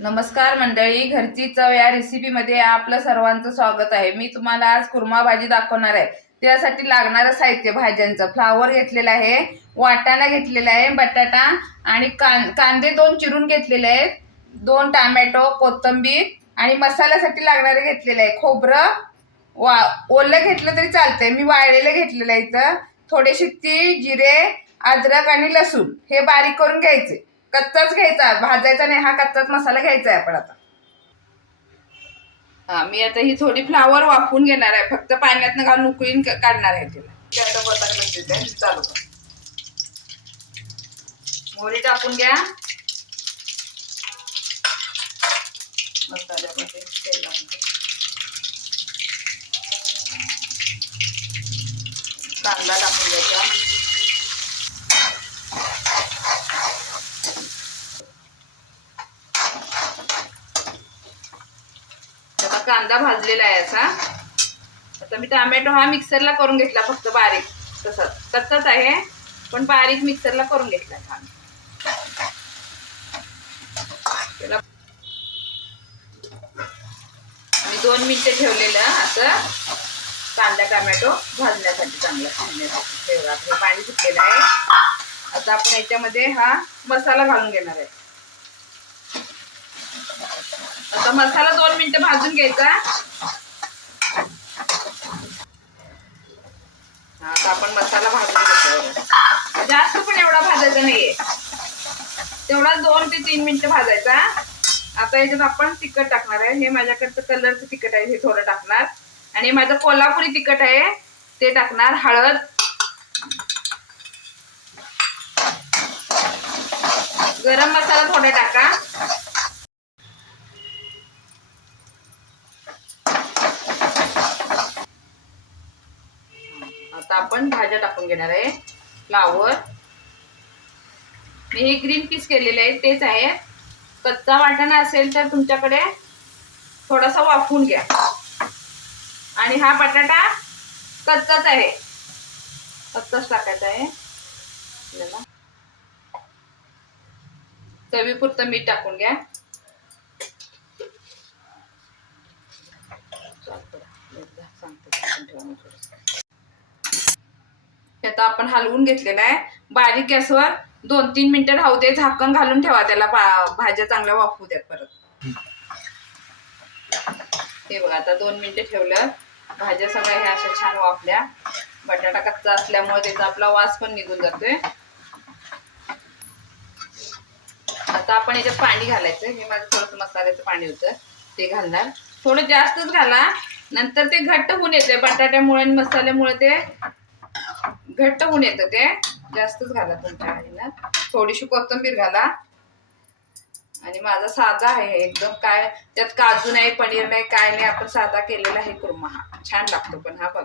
नमस्कार मंडळी, घरची चव या रेसिपीमध्ये आपलं सर्वांचं स्वागत आहे। मी तुम्हाला आज कुर्मा भाजी दाखवणार आहे। त्यासाठी लागणारं साहित्य भाज्यांचं फ्लावर घेतलेला आहे, वाटाणा घेतलेला आहे, बटाटा आणि कांदे 2 चिरून घेतलेले आहेत, 2 टोमॅटो, कोथिंबीर आणि मसाल्यासाठी लागणारे घेतलेले आहे। खोबरं ओलं घेतलं तरी चालतंय, मी वाळलेलं घेतलेलं आहे। इथं थोडेसे तीळ, जिरे, अद्रक आणि लसूण हे बारीक करून घ्यायचे। कच्चाच घ्यायचा, भाजायचा नाही, हा कच्चाच मसाला घ्यायचा आहे आपण आता। मी आता ही थोडी फ्लावर वाफवून घेणार आहे, फक्त पाण्यातनं घालून उकळून काढणार आहे तिला। आता बटाटे चालू कर, मोहरी टाकून घ्या, मसाल्यामध्ये तेल टाकून कांदा टाकून घ्यायचा, कांदा भाजलेला आहे असा। आता मी टोमॅटो हा मिक्सरला करून घेतला, फक्त बारीक, तसंच कच्चाच आहे पण बारीक मिक्सरला करून घेतला। त्याला मी 2 मिनिटं ठेवलेलं असं कांदा टोमॅटो भाजण्यासाठी, चांगलं शिजण्यासाठी ठेवला। पाणी सुटलेलं आहे। आता आपण याच्यामध्ये हा मसाला घालून घेणार आहे। आता मसाला 2 मिनिटं भाजून घ्यायचा। आता आपण मसाला भाजून घेतला, जास्त पण एवढा भाजायचा नाहीये, तेवढा 2 ते 3 मिनिटं भाजायचा। आता याच्यात आपण तिखट टाकणार आहे। हे माझ्याकडचं कलरचं तिखट आहे, हे थोडं टाकणार, आणि माझं कोल्हापुरी तिखट आहे ते टाकणार। हळद, गरम मसाला थोडा टाका। आता आपण भाज्या टाकून घेणार आहे। फ्लावर मी हे ग्रीन पीस केलेले आहे तेच आहे। कच्चा वाटाणा असेल तर तुमच्याकडे थोडासा वाफवून घ्या, आणि हा बटाटा कच्चाच आहे, कच्चाच टाकायचा आहे। चवीपुरतं मीठ टाकून घ्या। आता आपण हलवून घेतलेला आहे बारीक गॅसवर। 2-3 मिनिटं राहू दे, झाकण घालून ठेवा त्याला, भाज्या चांगल्या वाफू द्यात परत। हे बघा, आता 2 मिनिटं ठेवलं, भाज्या सगळ्या ह्या अशा छान वाफल्या। बटाटा कच्चा असल्यामुळे त्याचा आपला वास पण निघून जातोय। आता आपण याच्यात पाणी घालायचं। हे माझं थोडंसं मसाल्याचं पाणी होतं ते घालणार, थोडं जास्तच घाला, नंतर ते घट्ट होऊन येते बटाट्यामुळे आणि मसाल्यामुळे, ते घट्ट होऊन येतं, ते जास्तच घाला तुमच्या आईला। थोडीशी कोथिंबीर घाला, आणि माझा साधा आहे एकदम, काय त्यात काजू नाही, पनीर नाही, काय नाही, आपण साधा केलेला आहे कुर्मा। हा छान लागतो पण, हा बघा।